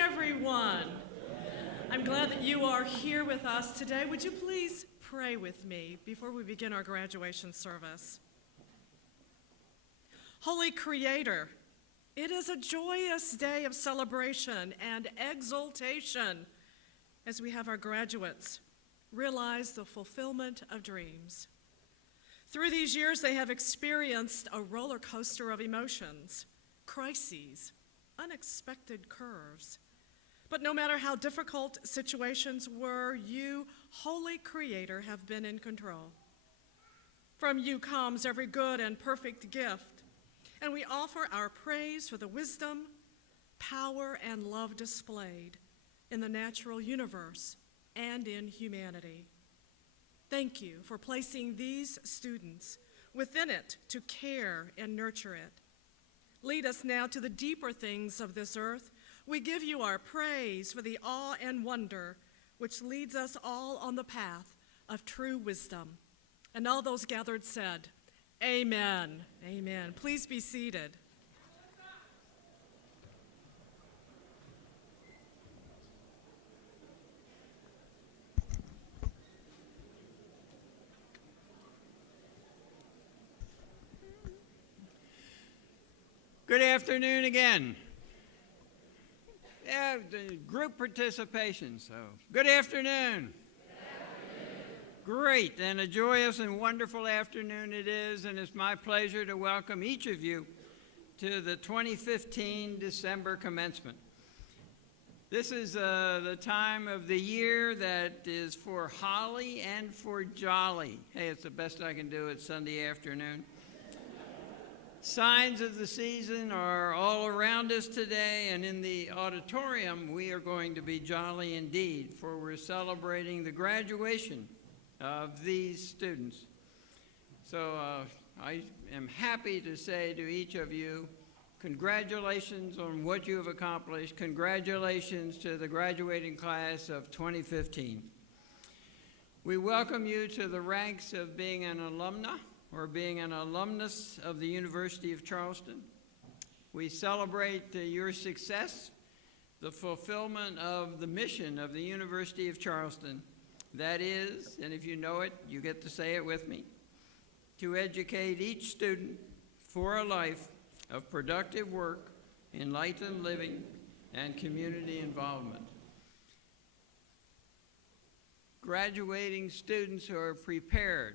everyone. I'm glad that you are here with us today. Would you please pray with me before we begin our graduation service? Holy Creator, it is a joyous day of celebration and exultation as we have our graduates realize the fulfillment of dreams. Through these years, they have experienced a roller coaster of emotions, crises, unexpected curves. But no matter how difficult situations were, you, Holy Creator, have been in control. From you comes every good and perfect gift, and we offer our praise for the wisdom, power, and love displayed in the natural universe and in humanity. Thank you for placing these students within it to care and nurture it. Lead us now to the deeper things of this earth. We give you our praise for the awe and wonder which leads us all on the path of true wisdom. And all those gathered said, Amen. Amen. Please be seated. Good afternoon again. Yeah, the group participation, so good afternoon. Great, and a joyous and wonderful afternoon it is, and it's my pleasure to welcome each of you to the 2015 December commencement. This is the time of the year that is for holly and for jolly. Hey, it's the best I can do. It's Sunday afternoon. Signs of the season are all around us today, and in the auditorium we are going to be jolly indeed, for we're celebrating the graduation of these students. So I am happy to say to each of you, congratulations on what you have accomplished. Congratulations to the graduating class of 2015. We welcome you to the ranks of being an alumna or being an alumnus of the University of Charleston. We celebrate your success, the fulfillment of the mission of the University of Charleston. That is, and if you know it, you get to say it with me, to educate each student for a life of productive work, enlightened living, and community involvement. Graduating students who are prepared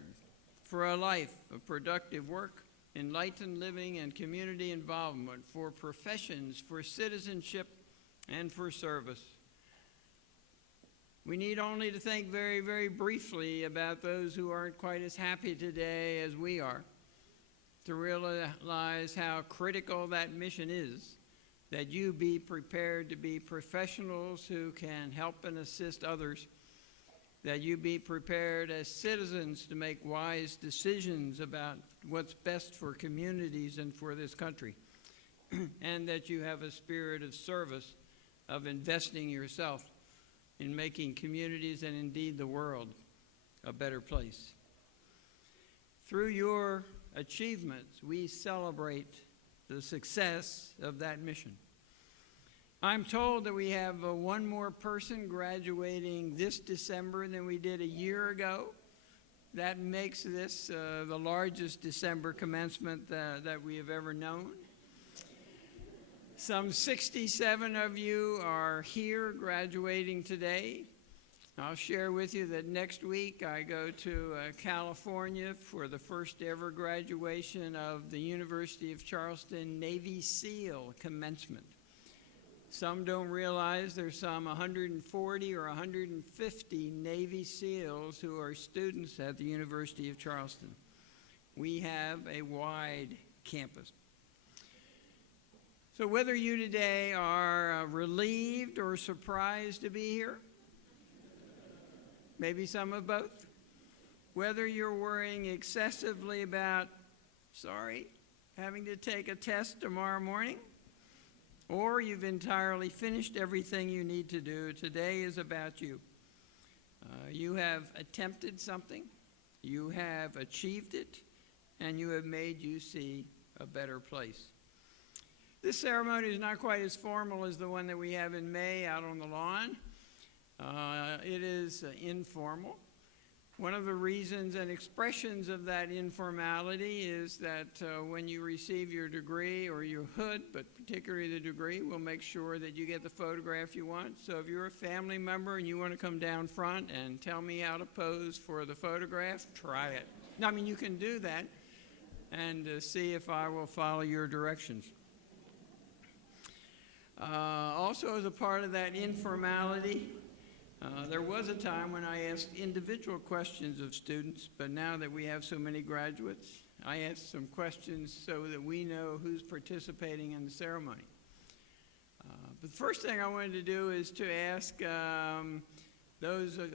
for a life of productive work, enlightened living, and community involvement, for professions, for citizenship, and for service. We need only to think very, very briefly about those who aren't quite as happy today as we are to realize how critical that mission is, that you be prepared to be professionals who can help and assist others, that you be prepared as citizens to make wise decisions about what's best for communities and for this country, and that you have a spirit of service, of investing yourself in making communities and indeed the world a better place. Through your achievements, we celebrate the success of that mission. I'm told that we have one more person graduating this December than we did a year ago. That makes this the largest December commencement that we have ever known. Some 67 of you are here graduating today. I'll share with you that next week I go to California for the first ever graduation of the University of Charleston Navy SEAL commencement. Some don't realize there's some 140 or 150 Navy SEALs who are students at the University of Charleston. We have a wide campus. So whether you today are relieved or surprised to be here, maybe some of both, whether you're worrying excessively about, having to take a test tomorrow morning, or you've entirely finished everything you need to do, today is about you. You have attempted something, you have achieved it, and you have made UC a better place. This ceremony is not quite as formal as the one that we have in May out on the lawn. It is informal. One of the reasons and expressions of that informality is that when you receive your degree or your hood, but particularly the degree, we'll make sure that you get the photograph you want. So if you're a family member and you want to come down front and tell me how to pose for the photograph, try it. No, I mean, you can do that and see if I will follow your directions. Also, as a part of that informality, there was a time when I asked individual questions of students, but now that we have so many graduates, I ask some questions so that we know who's participating in the ceremony. But the first thing I wanted to do is to ask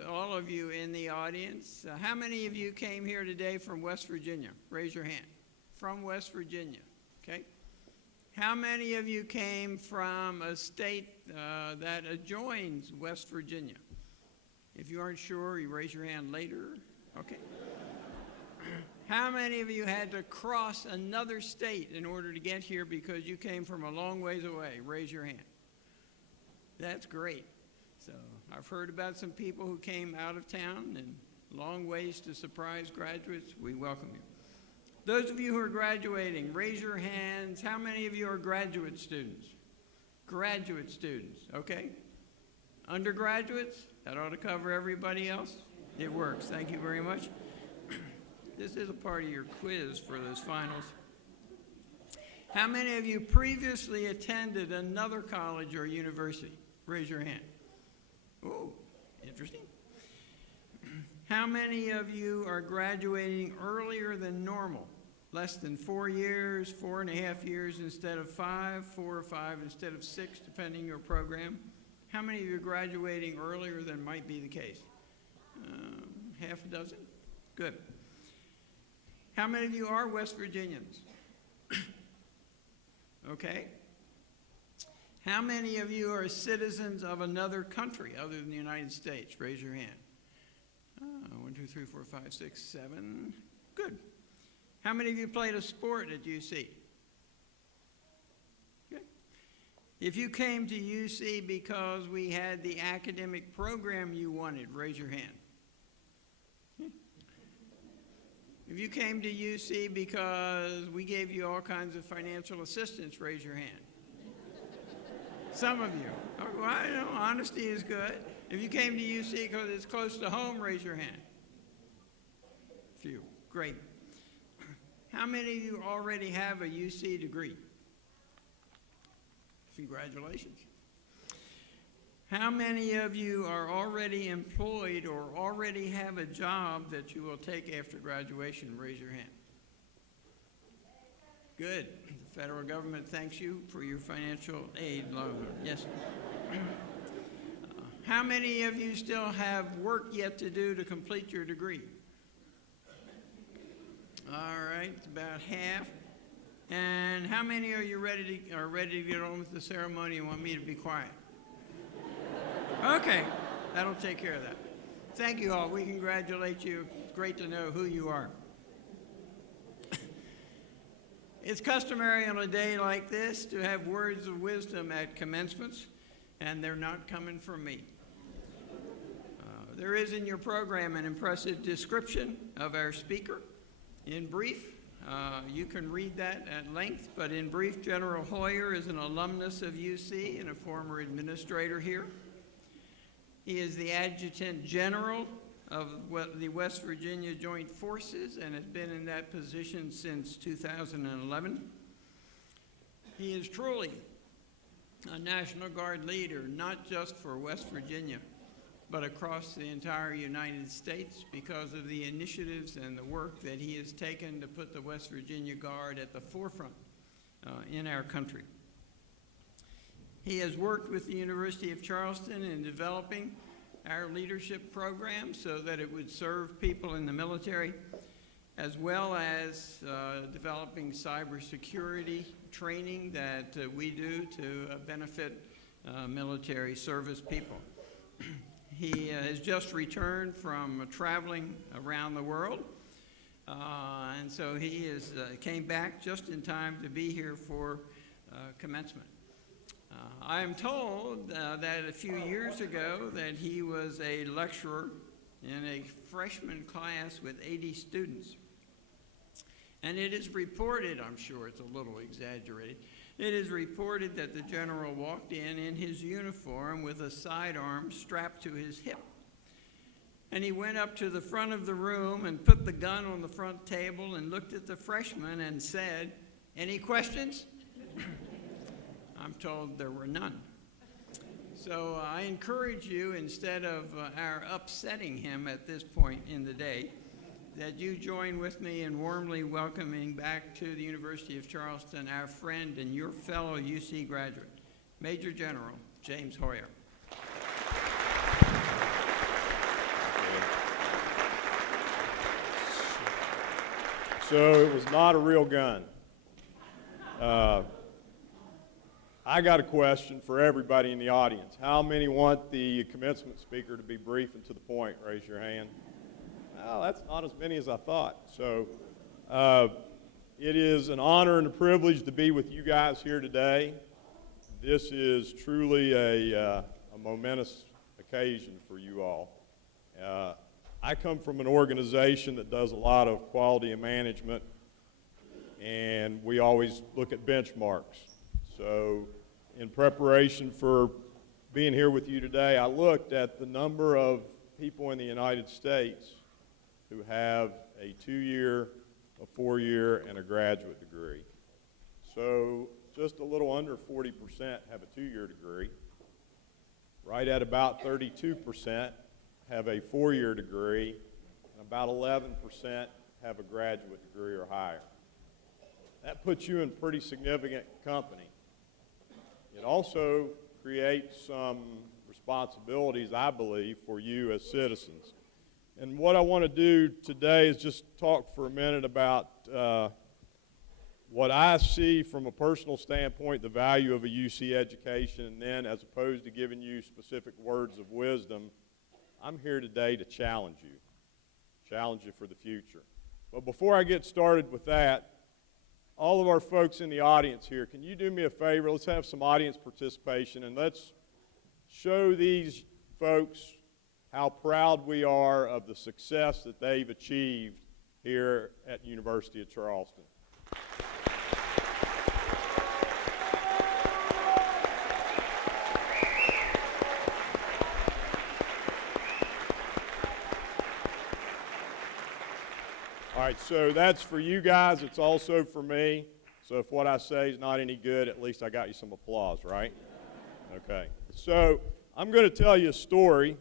all of you in the audience, how many of you came here today from West Virginia? Raise your hand. From West Virginia, okay? How many of you came from a state that adjoins West Virginia? If you aren't sure, you raise your hand later. Okay. How many of you had to cross another state in order to get here because you came from a long ways away? Raise your hand. That's great. So I've heard about some people who came out of town and long ways to surprise graduates. We welcome you. Those of you who are graduating, raise your hands. How many of you are graduate students? Graduate students, okay. Undergraduates? That ought to cover everybody else. It works. Thank you very much. This is a part of your quiz for those finals. How many of you previously attended another college or university? Raise your hand. Oh, interesting. How many of you are graduating earlier than normal? Less than 4 years, 4.5 years instead of 5, 4 or 5 instead of 6, depending on your program? How many of you are graduating earlier than might be the case? Half a dozen? Good. How many of you are West Virginians? Okay. How many of you are citizens of another country other than the United States? Raise your hand. 1, 2, 3, 4, 5, 6, 7. Good. How many of you played a sport at UC? Good. If you came to UC because we had the academic program you wanted, raise your hand. If you came to UC because we gave you all kinds of financial assistance, raise your hand. Some of you. Oh, well, I know, honesty is good. If you came to UC because it's close to home, raise your hand. Few. Great. How many of you already have a UC degree? Congratulations. How many of you are already employed or already have a job that you will take after graduation? Raise your hand. Good. The federal government thanks you for your financial aid loan. Yes. How many of you still have work yet to do to complete your degree? All right, about half. And how many are you ready to get on with the ceremony and want me to be quiet? Okay, that'll take care of that. Thank you all. We congratulate you. It's great to know who you are. It's customary on a day like this to have words of wisdom at commencements, and they're not coming from me. There is in your program an impressive description of our speaker. In brief, you can read that at length, but in brief, General Hoyer is an alumnus of UC and a former administrator here. He is the Adjutant General of the West Virginia Joint Forces and has been in that position since 2011. He is truly a National Guard leader, not just for West Virginia, but across the entire United States because of the initiatives and the work that he has taken to put the West Virginia Guard at the forefront in our country. He has worked with the University of Charleston in developing our leadership program so that it would serve people in the military, as well as developing cybersecurity training that we do to benefit military service people. He has just returned from traveling around the world, and so he came back just in time to be here for commencement. I am told that a few years ago that he was a lecturer in a freshman class with 80 students. And it is reported, I'm sure it's a little exaggerated, it is reported that the general walked in his uniform with a sidearm strapped to his hip. And he went up to the front of the room and put the gun on the front table and looked at the freshmen and said, "Any questions?" I'm told there were none. So I encourage you, instead of our upsetting him at this point in the day, that you join with me in warmly welcoming back to the University of Charleston our friend and your fellow UC graduate, Major General James Hoyer. So it was not a real gun. I got a question for everybody in the audience. How many want the commencement speaker to be brief and to the point? Raise your hand. Well, that's not as many as I thought. So it is an honor and a privilege to be with you guys here today. This is truly a momentous occasion for you all. I come from an organization that does a lot of quality and management, and we always look at benchmarks. So in preparation for being here with you today, I looked at the number of people in the United States who have a 2-year, a 4-year, and a graduate degree. So just a little under 40% have a 2-year degree. Right at about 32% have a 4-year degree, and about 11% have a graduate degree or higher. That puts you in pretty significant company. It also creates some responsibilities, I believe, for you as citizens. And what I want to do today is just talk for a minute about what I see from a personal standpoint, the value of a UC education, and then as opposed to giving you specific words of wisdom, I'm here today to challenge you for the future. But before I get started with that, all of our folks in the audience here, can you do me a favor? Let's have some audience participation, and let's show these folks how proud we are of the success that they've achieved here at the University of Charleston. All right, so that's for you guys. It's also for me. So if what I say is not any good, at least I got you some applause, right? Okay. So I'm going to tell you a story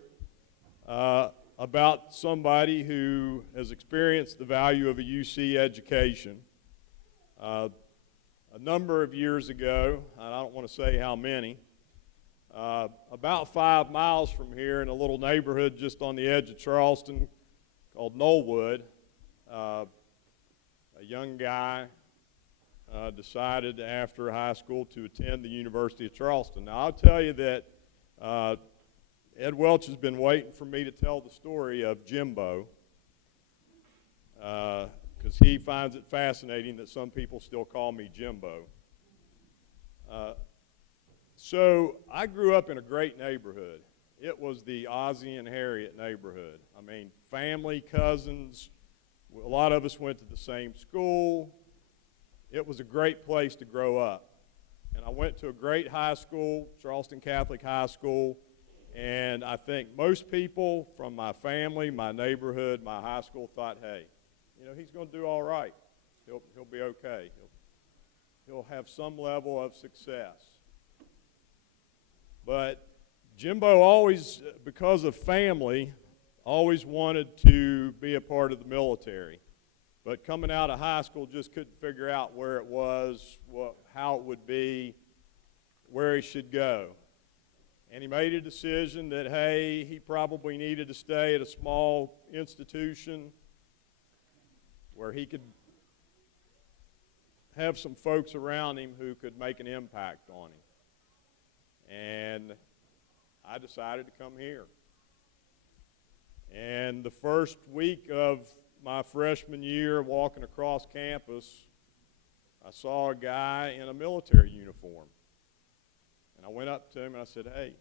about somebody who has experienced the value of a UC education. A number of years ago, and I don't want to say how many, about 5 miles from here in a little neighborhood just on the edge of Charleston called Knollwood, a young guy decided after high school to attend the University of Charleston. Now, I'll tell you that Ed Welch has been waiting for me to tell the story of Jimbo because he finds it fascinating that some people still call me Jimbo. So I grew up in a great neighborhood. It was the Ozzie and Harriet neighborhood. I mean, family, cousins. A lot of us went to the same school. It was a great place to grow up. And I went to a great high school, Charleston Catholic High School, and I think most people from my family, my neighborhood, my high school thought, hey, you know, he's going to do all right. He'll be okay. He'll have some level of success. But Jimbo always, because of family, always wanted to be a part of the military. But coming out of high school, just couldn't figure out where it was, how it would be, where he should go. And he made a decision that, hey, he probably needed to stay at a small institution where he could have some folks around him who could make an impact on him. And I decided to come here. And the first week of my freshman year walking across campus, I saw a guy in a military uniform. And I went up to him and I said, "Hey,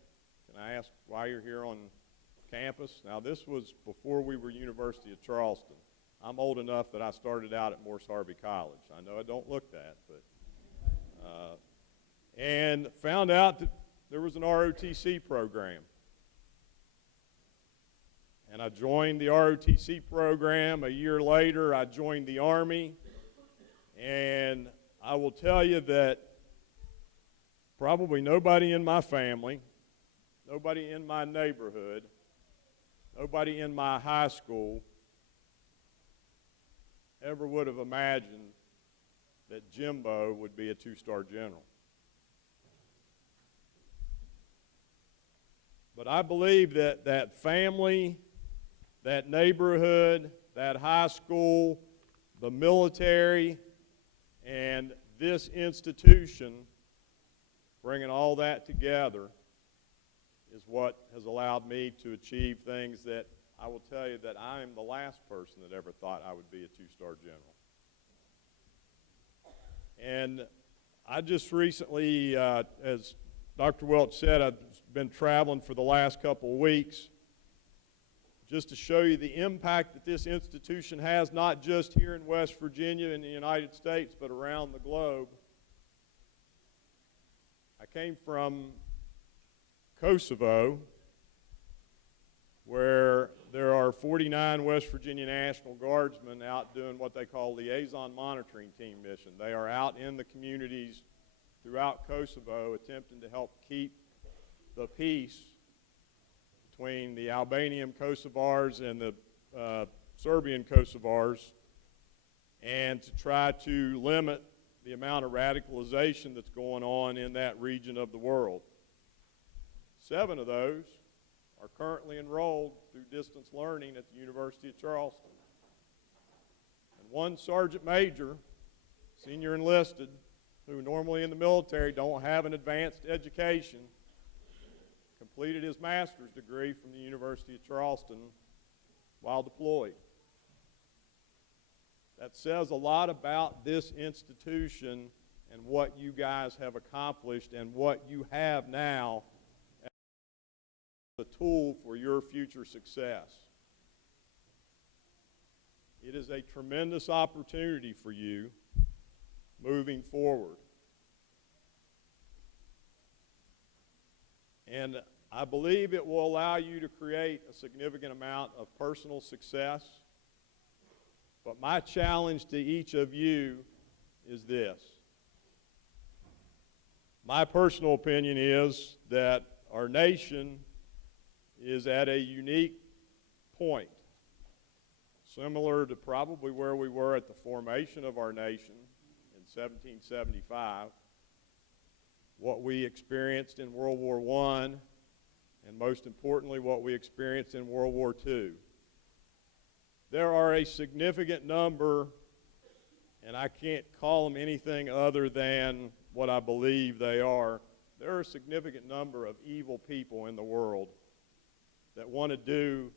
can I ask why you're here on campus?" Now, this was before we were University of Charleston. I'm old enough that I started out at Morse Harvey College. I know I don't look that, but and found out that there was an ROTC program. And I joined the ROTC program. A year later, I joined the Army. And I will tell you that probably nobody in my family, nobody in my neighborhood, nobody in my high school ever would have imagined that Jimbo would be a two-star general. But I believe that that family, that neighborhood, that high school, the military, and this institution, bringing all that together, is what has allowed me to achieve things that I will tell you that I am the last person that ever thought I would be a two-star general. And I just recently, as Dr. Welch said, I've been traveling for the last couple of weeks just to show you the impact that this institution has, not just here in West Virginia in the United States, but around the globe. I came from Kosovo, where there are 49 West Virginia National Guardsmen out doing what they call liaison monitoring team mission. They are out in the communities throughout Kosovo attempting to help keep the peace between the Albanian Kosovars and the Serbian Kosovars, and to try to limit the amount of radicalization that's going on in that region of the world. 7 of those are currently enrolled through distance learning at the University of Charleston. And one sergeant major, senior enlisted, who normally in the military don't have an advanced education, completed his master's degree from the University of Charleston while deployed. That says a lot about this institution and what you guys have accomplished and what you have now as a tool for your future success. It is a tremendous opportunity for you moving forward. And I believe it will allow you to create a significant amount of personal success. But my challenge to each of you is this. My personal opinion is that our nation is at a unique point, similar to probably where we were at the formation of our nation in 1775, what we experienced in World War I, and most importantly, what we experienced in World War II. There are a significant number, and I can't call them anything other than what I believe they are. There are a significant number of evil people in the world that want to do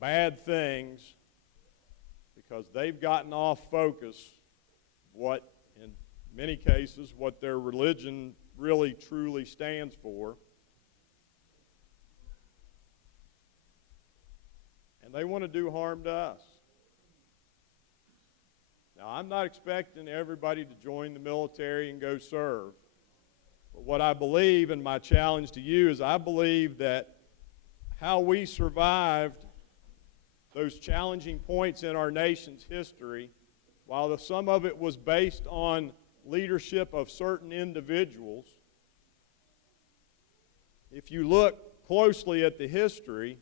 bad things because they've gotten off focus what, in many cases, what their religion really truly stands for. And they want to do harm to us. Now, I'm not expecting everybody to join the military and go serve. But what I believe, and my challenge to you, is I believe that how we survived those challenging points in our nation's history, while some of it was based on leadership of certain individuals, if you look closely at the history,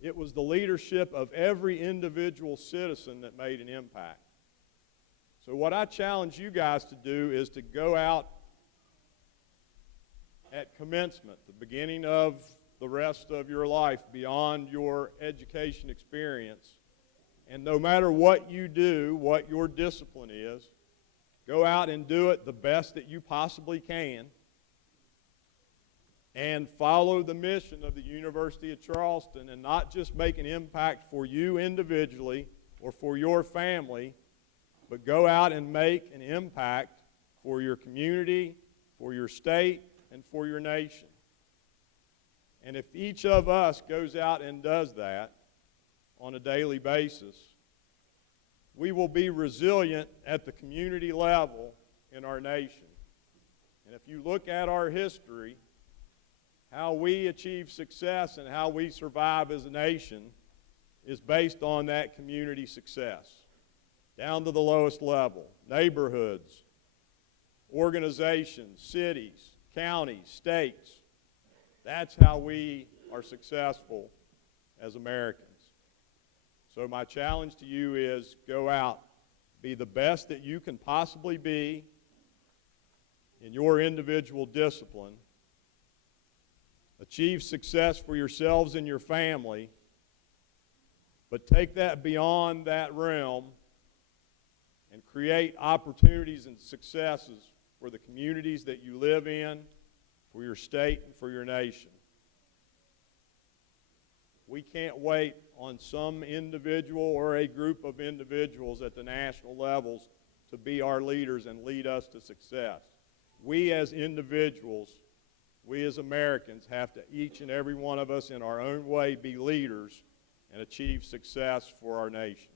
it was the leadership of every individual citizen that made an impact. So what I challenge you guys to do is to go out at commencement, the beginning of the rest of your life, beyond your education experience, and no matter what you do, what your discipline is, go out and do it the best that you possibly can, and follow the mission of the University of Charleston, and not just make an impact for you individually or for your family, but go out and make an impact for your community, for your state, and for your nation. And if each of us goes out and does that on a daily basis, we will be resilient at the community level in our nation. And if you look at our history, how we achieve success and how we survive as a nation is based on that community success, down to the lowest level, neighborhoods, organizations, cities, counties, states. That's how we are successful as Americans. So my challenge to you is go out, be the best that you can possibly be in your individual discipline, achieve success for yourselves and your family, but take that beyond that realm and create opportunities and successes for the communities that you live in, for your state, and for your nation. We can't wait on some individual or a group of individuals at the national levels to be our leaders and lead us to success. We as individuals, we as Americans have to, each and every one of us in our own way, be leaders and achieve success for our nation.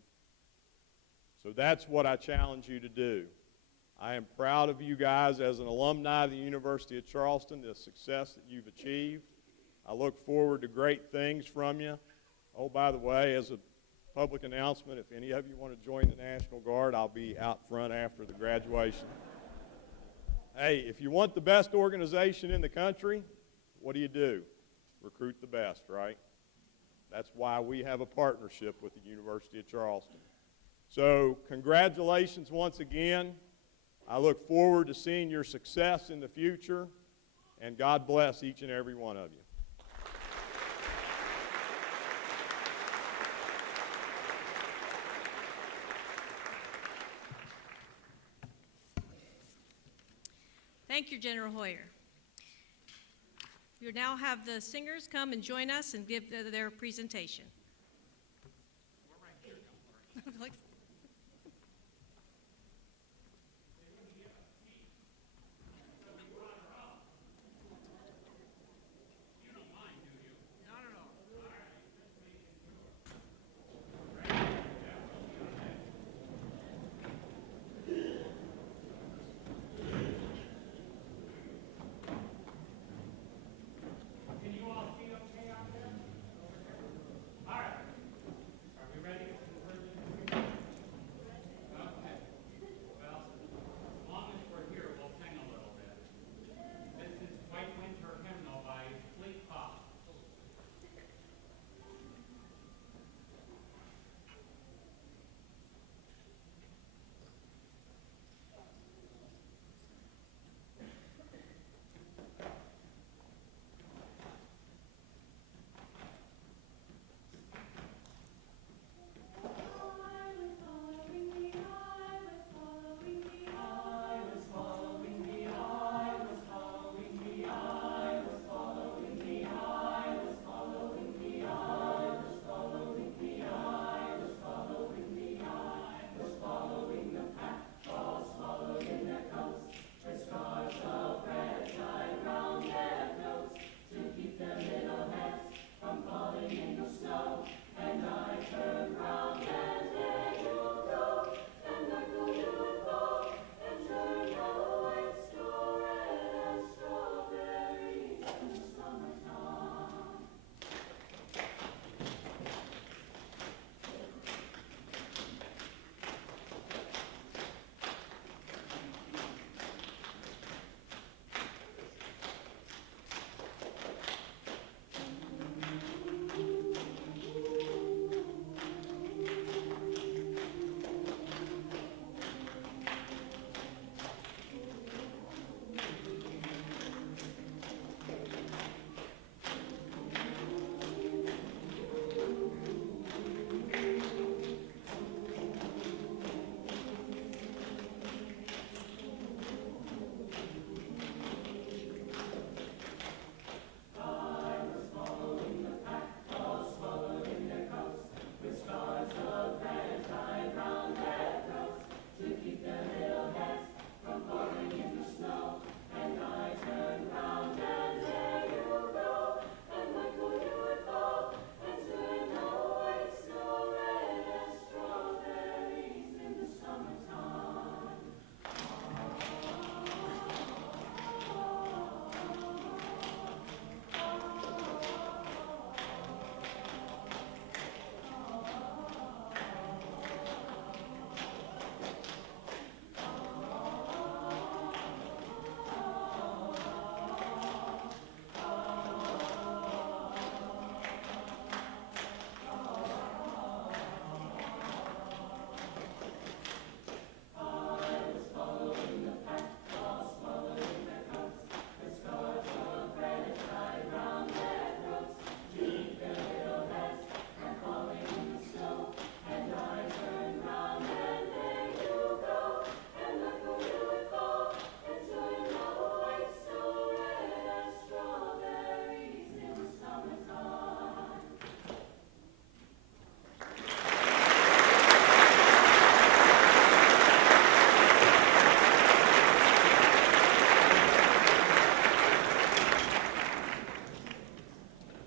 So that's what I challenge you to do. I am proud of you guys as an alumni of the University of Charleston, the success that you've achieved. I look forward to great things from you. Oh, by the way, as a public announcement, if any of you want to join the National Guard, I'll be out front after the graduation. Hey, if you want the best organization in the country, what do? Recruit the best, right? That's why we have a partnership with the University of Charleston. So congratulations once again. I look forward to seeing your success in the future, and God bless each and every one of you. Thank you, General Hoyer. You now have the singers come and join us and give their presentation. All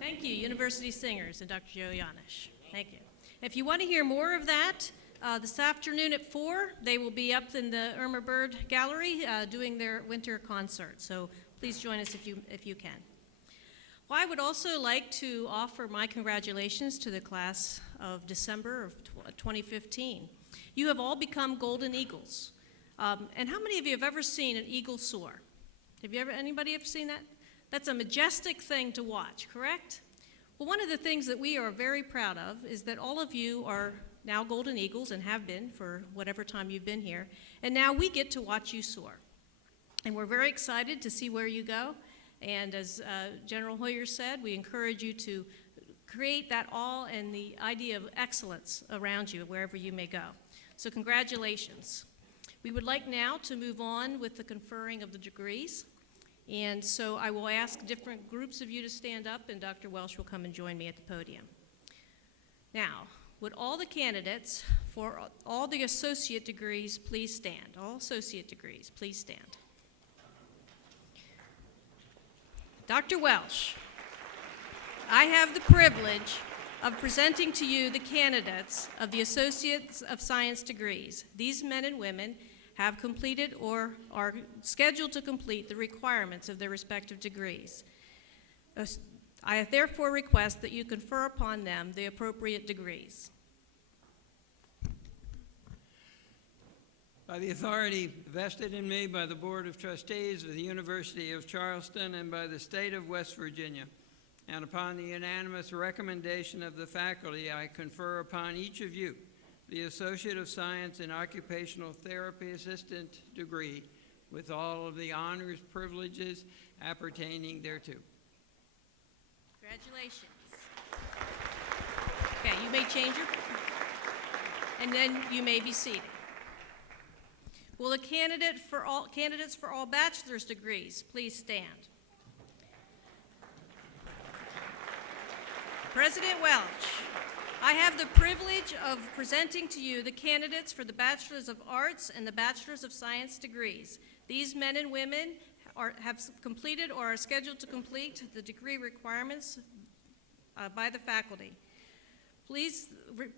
Thank you, University Singers and Dr. Joe Yanish. Thank you. If you want to hear more of that, this afternoon at 4, they will be up in the Irma Bird Gallery doing their winter concert. So please join us if you can. Well, I would also like to offer my congratulations to the class of December of 2015. You have all become Golden Eagles. And how many of you have ever seen an eagle soar? Anybody ever seen that? That's a majestic thing to watch, correct? Well, one of the things that we are very proud of is that all of you are now Golden Eagles and have been for whatever time you've been here. And now we get to watch you soar. And we're very excited to see where you go. And as General Hoyer said, we encourage you to create that awe and the idea of excellence around you wherever you may go. So congratulations. We would like now to move on with the conferring of the degrees. And so I will ask different groups of you to stand up, and Dr. Welsh will come and join me at the podium. Now, would all the candidates for all the associate degrees please stand? All associate degrees, please stand. Dr. Welsh, I have the privilege of presenting to you the candidates of the Associates of Science degrees. These men and women have completed or are scheduled to complete the requirements of their respective degrees. I therefore request that you confer upon them the appropriate degrees. By the authority vested in me by the Board of Trustees of the University of Charleston and by the State of West Virginia, and upon the unanimous recommendation of the faculty, I confer upon each of you the Associate of Science in Occupational Therapy Assistant degree with all of the honors, privileges appertaining thereto. Congratulations. Okay, you may change your, and then you may be seated. Will the candidates for all bachelor's degrees please stand? President Welch, I have the privilege of presenting to you the candidates for the Bachelor's of Arts and the Bachelor's of Science degrees. These men and women have completed or are scheduled to complete the degree requirements by the faculty. Please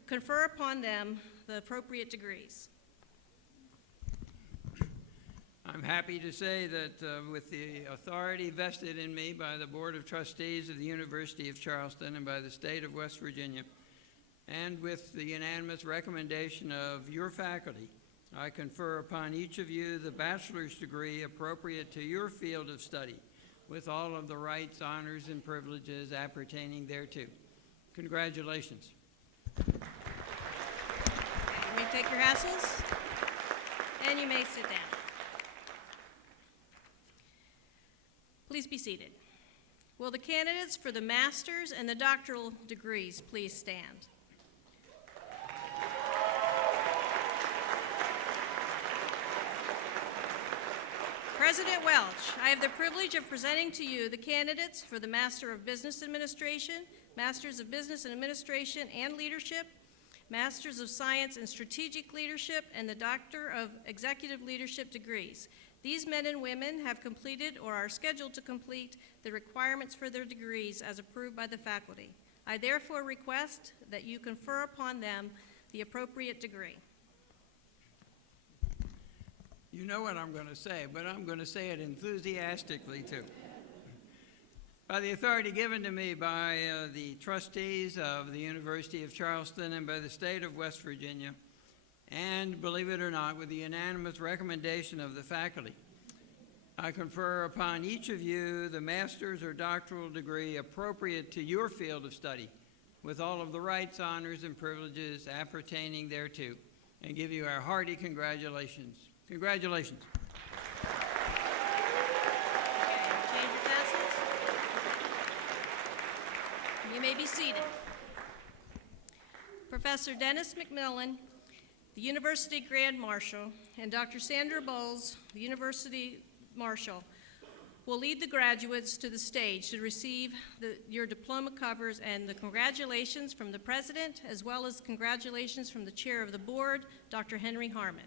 confer upon them the appropriate degrees. I'm happy to say that with the authority vested in me by the Board of Trustees of the University of Charleston and by the State of West Virginia, and with the unanimous recommendation of your faculty, I confer upon each of you the bachelor's degree appropriate to your field of study, with all of the rights, honors, and privileges appertaining thereto. Congratulations. You may take your hassles, and you may sit down. Please be seated. Will the candidates for the master's and the doctoral degrees please stand? President Welch, I have the privilege of presenting to you the candidates for the Master of Business Administration, Masters of Business and Administration and Leadership, Masters of Science in Strategic Leadership, and the Doctor of Executive Leadership degrees. These men and women have completed or are scheduled to complete the requirements for their degrees as approved by the faculty. I therefore request that you confer upon them the appropriate degree. You know what I'm going to say, but I'm going to say it enthusiastically too. By the authority given to me by the trustees of the University of Charleston and by the State of West Virginia, and believe it or not, with the unanimous recommendation of the faculty, I confer upon each of you the master's or doctoral degree appropriate to your field of study, with all of the rights, honors, and privileges appertaining thereto, and give you our hearty congratulations. Congratulations. Change your passes. You may be seated. Professor Dennis McMillan, the University Grand Marshal, and Dr. Sandra Bowles, the University Marshal, will lead the graduates to the stage to receive your diploma covers and the congratulations from the President, as well as congratulations from the Chair of the Board, Dr. Henry Harmon.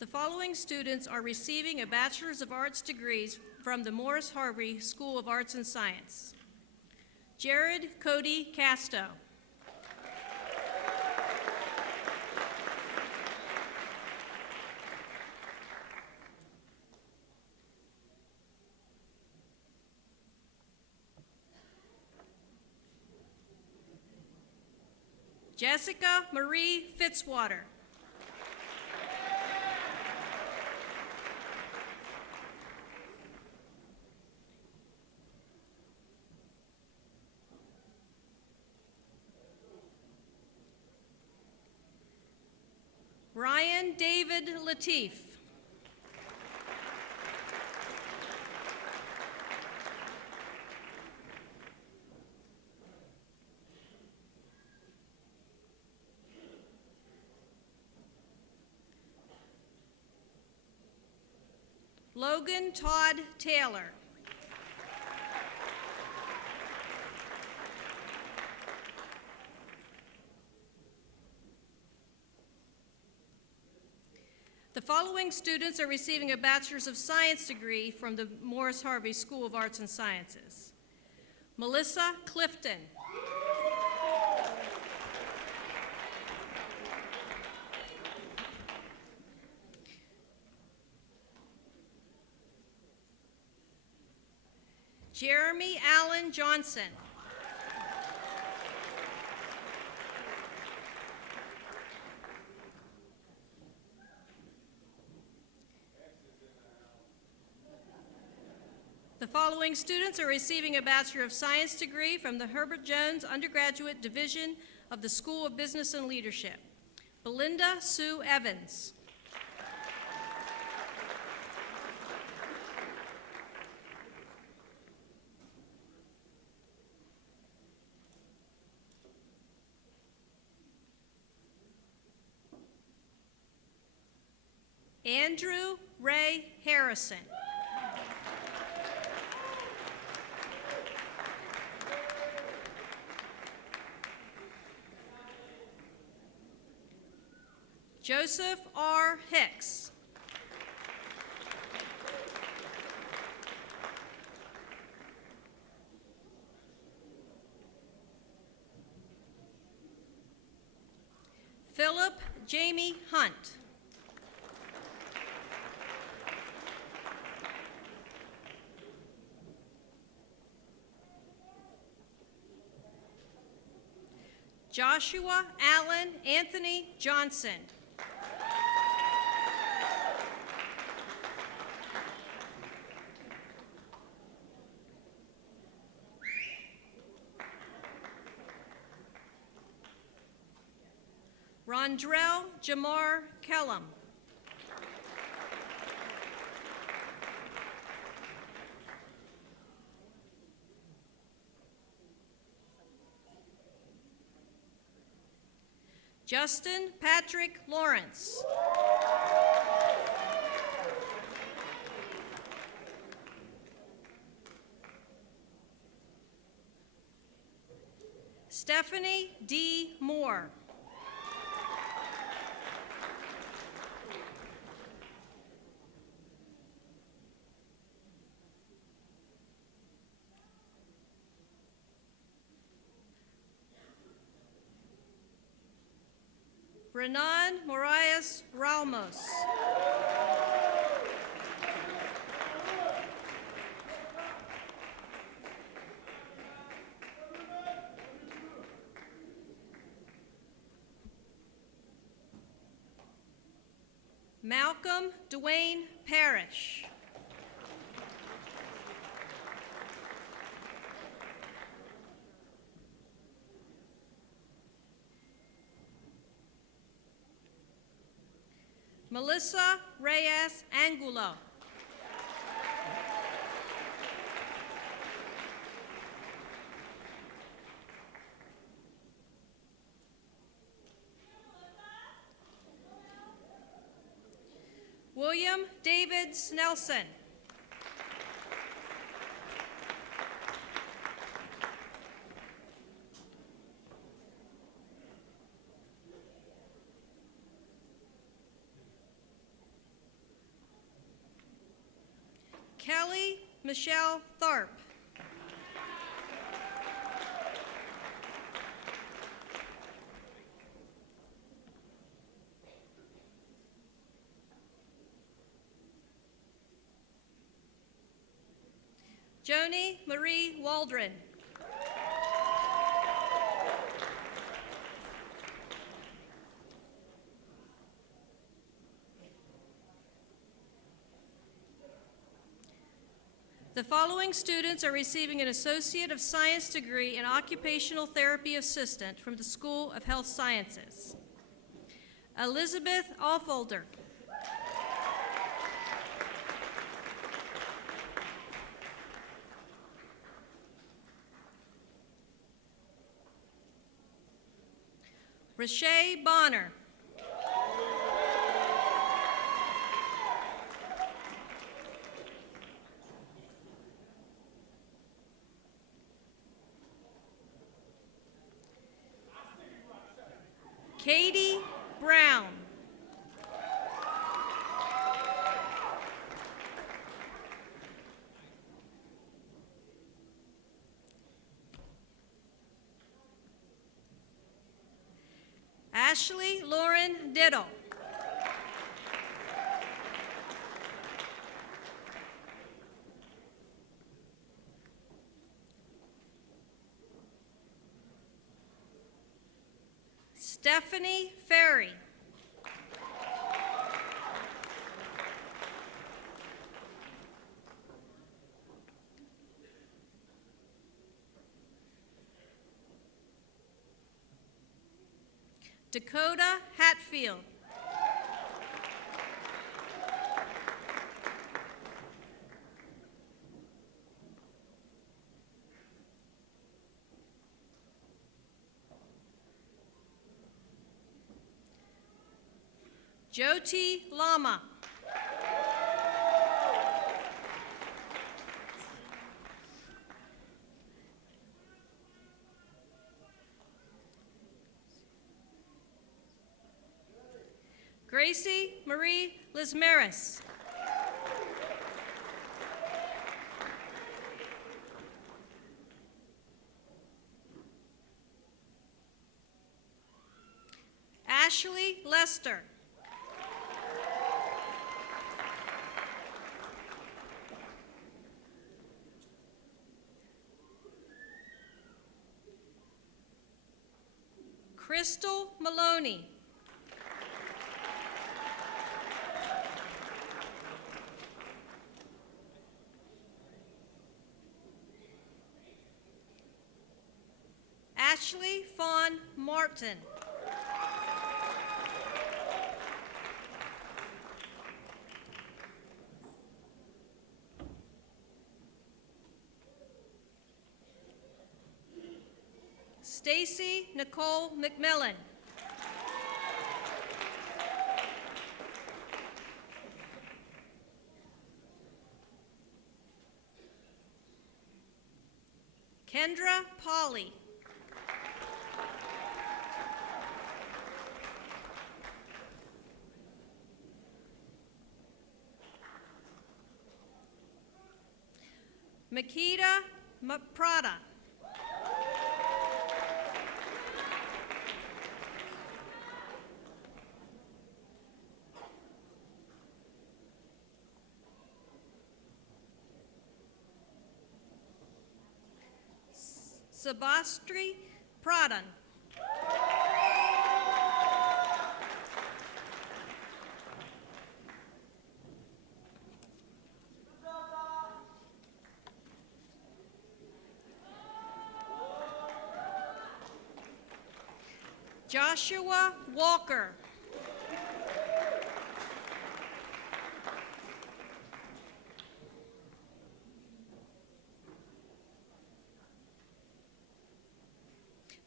The following students are receiving a Bachelor's of Arts degrees from the Morris Harvey School of Arts and Science. Jared Cody Casto. Jessica Marie Fitzwater. Ryan David Latif. Logan Todd Taylor. The following students are receiving a Bachelor's of Science degree from the Morris Harvey School of Arts and Sciences. Melissa Clifton. Jeremy Allen Johnson. The following students are receiving a Bachelor of Science degree from the Herbert Jones Undergraduate Division of the School of Business and Leadership. Belinda Sue Evans. Andrew Ray Harrison. Joseph R. Hicks. Philip Jamie Hunt. Joshua Allen Anthony Johnson. Rondrell Jamar Kellum. Justin Patrick Lawrence. Stephanie D. Moore. Renan Morias Ramos. Malcolm Dwayne Parrish. Melissa Reyes Angulo. William David Snelson. Kelly Michelle Tharp. Joni Marie Waldron. The following students are receiving an Associate of Science degree in Occupational Therapy Assistant from the School of Health Sciences. Elizabeth Auffolder. Rashay Bonner. Katie Brown. Ashley Lauren Diddle. Stephanie Ferry. Dakota Hatfield. Jyoti Lama. Gracie Marie Lismaris. Ashley Lester. Crystal Maloney. Ashley Fawn Martin. Stacy Nicole McMillan. Kendra Polly. Makita Prada. Sabastri Pradhan. Joshua Walker.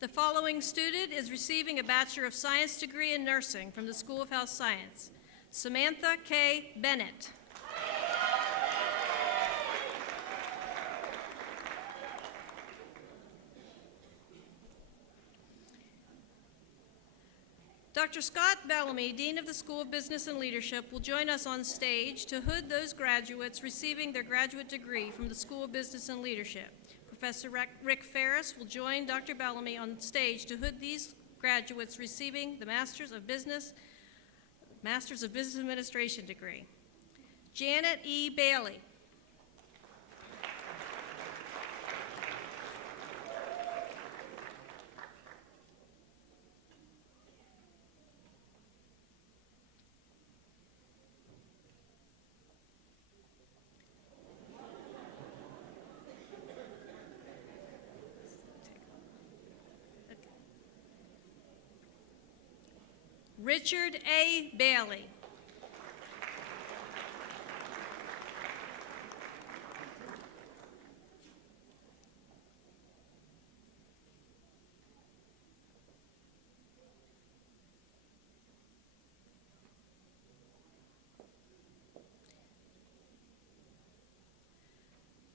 The following student is receiving a Bachelor of Science degree in nursing from the School of Health Science. Samantha K. Bennett. Dr. Scott Bellamy, Dean of the School of Business and Leadership, will join us on stage to hood those graduates receiving their graduate degree from the School of Business and Leadership. Professor Rick Ferris will join Dr. Bellamy on stage to hood these graduates receiving the Masters of Business Administration degree. Janet E. Bailey. Richard A. Bailey.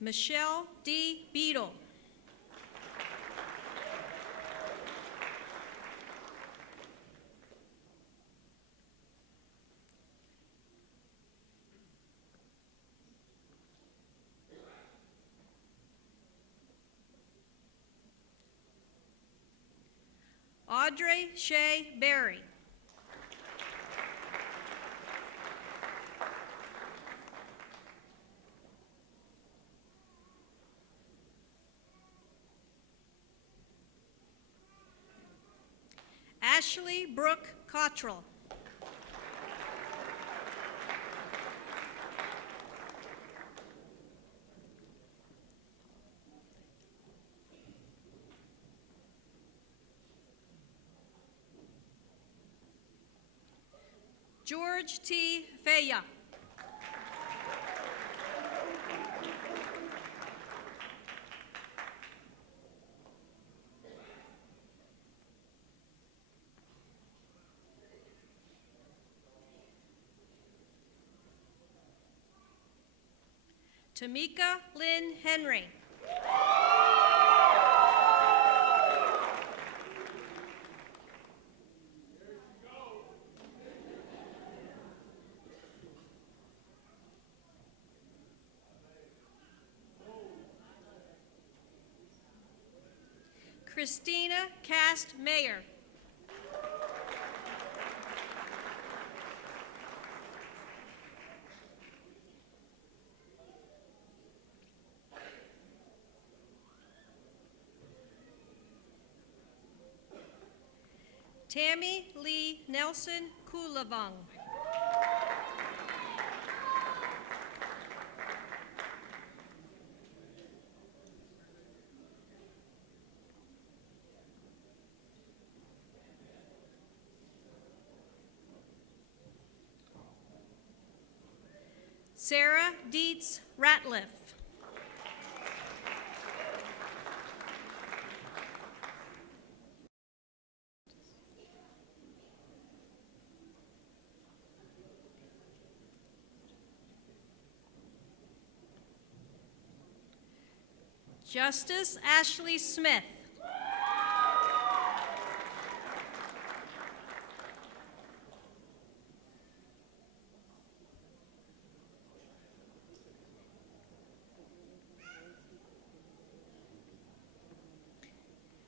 Michelle D. Beadle. Audrey Shea Berry. Ashley Brooke Cottrell. George T. Feya. Tamika Lynn Henry. Christina Cast Mayer. Tammy Lee Nelson Kulavang. Sarah Dietz Ratliff. Justice Ashley Smith.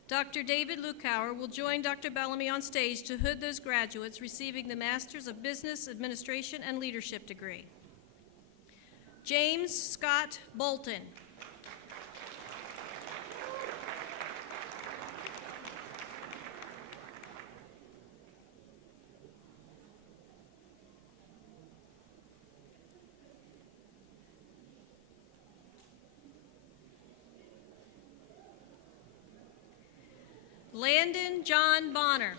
Dr. David Lukauer will join Dr. Bellamy on stage to hood those graduates receiving the Masters of Business Administration and Leadership degree. James Scott Bolton. Landon John Bonner.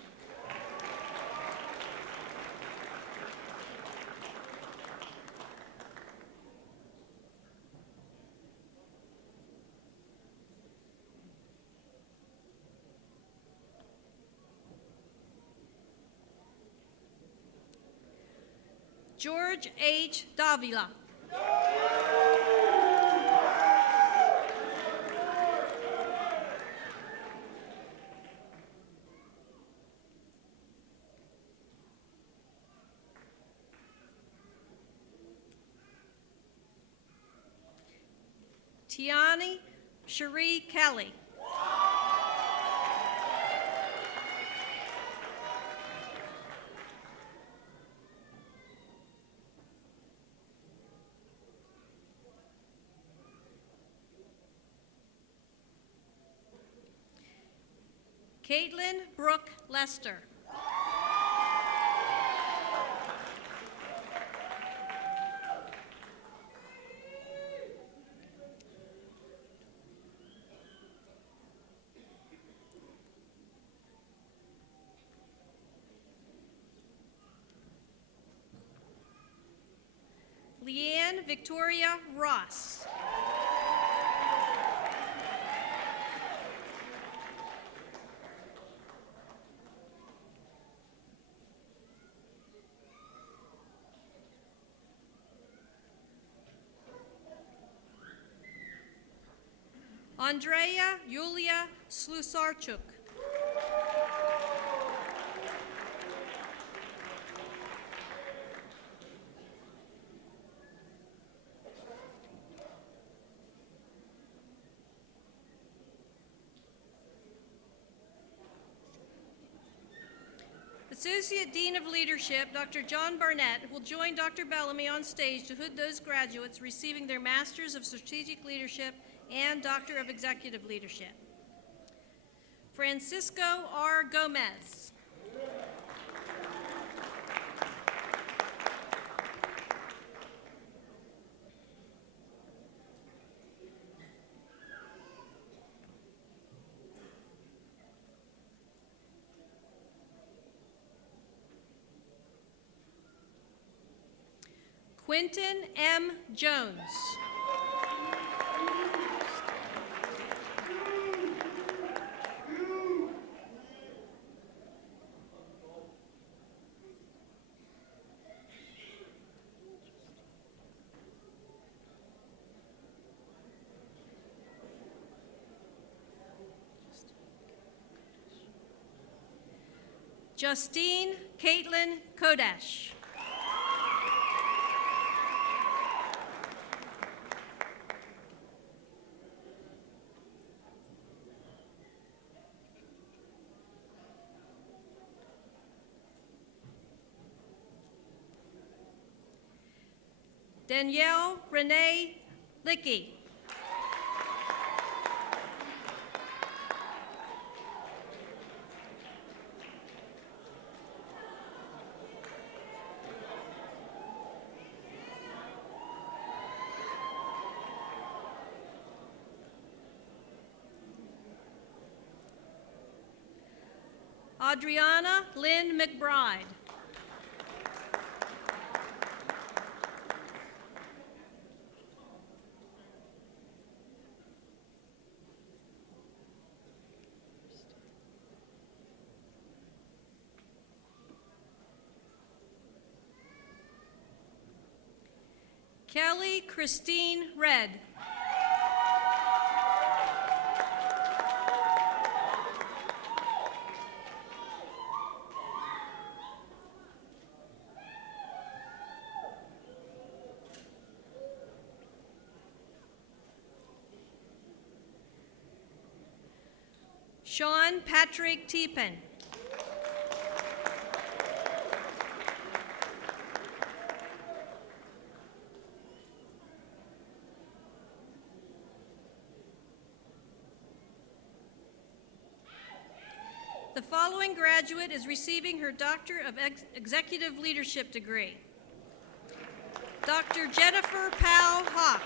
George H. Davila. Tiani Cherie Kelly. Caitlin Brooke Lester. Leanne Victoria Ross. Andrea Yulia Slusarchuk. Associate Dean of Leadership, Dr. John Barnett, will join Dr. Bellamy on stage to hood those graduates receiving their Masters of Strategic Leadership and Doctor of Executive Leadership. Francisco R. Gomez. Quentin M. Jones. Justine Caitlin Kodesh. Danielle Renee Licky. Adriana Lynn McBride. Kelly Christine Red. Sean Patrick Teepin. The following graduate is receiving her Doctor of Executive Leadership degree. Dr. Jennifer Powell Hawk.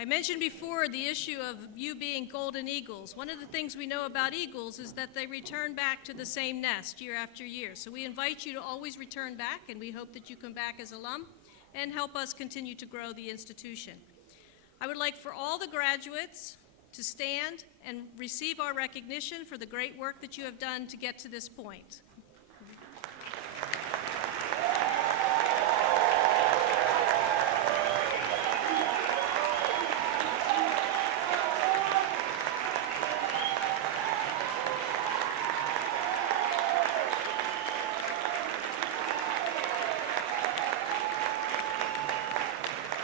I mentioned before the issue of you being golden eagles. One of the things we know about eagles is that they return back to the same nest year after year. So we invite you to always return back, and we hope that you come back as alum and help us continue to grow the institution. I would like for all the graduates to stand and receive our recognition for the great work that you have done to get to this point.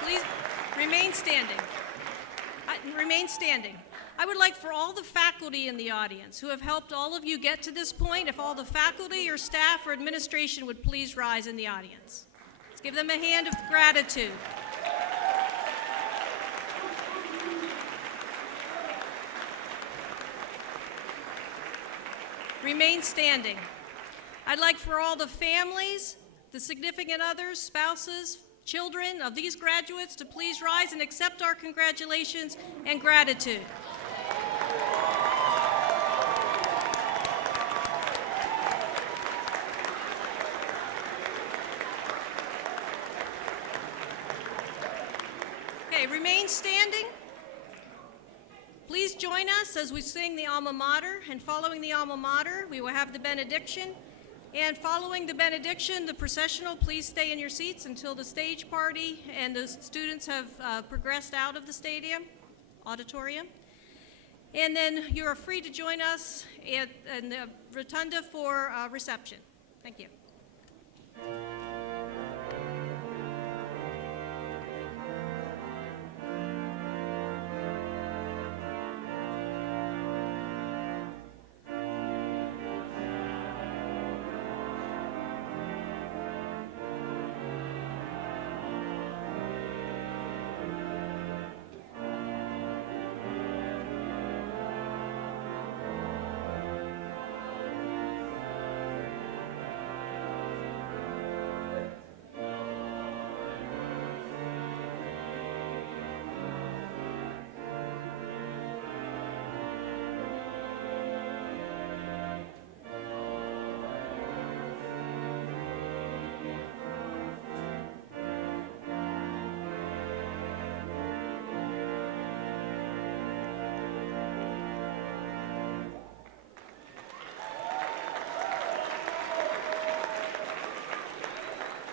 Please remain standing. Remain standing. I would like for all the faculty in the audience who have helped all of you get to this point, if all the faculty or staff or administration would please rise in the audience. Let's give them a hand of gratitude. Remain standing. I'd like for all the families, the significant others, spouses, children of these graduates to please rise and accept our congratulations and gratitude. Okay, remain standing. Please join us as we sing the alma mater, and following the alma mater, we will have the benediction. And following the benediction, the processional, please stay in your seats until the stage party and the students have progressed out of the auditorium. And then you are free to join us in the rotunda for reception. Thank you.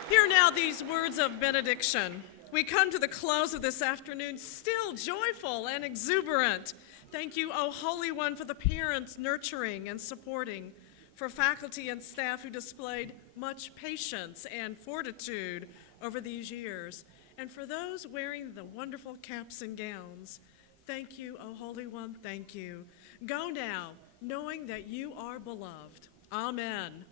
Hear now these words of benediction. We come to the close of this afternoon still joyful and exuberant. Thank you, O Holy One, for the parents nurturing and supporting, for faculty and staff who displayed much patience and fortitude over these years, and for those wearing the wonderful caps and gowns. Thank you, O Holy One, thank you. Go now, knowing that you are beloved. Amen.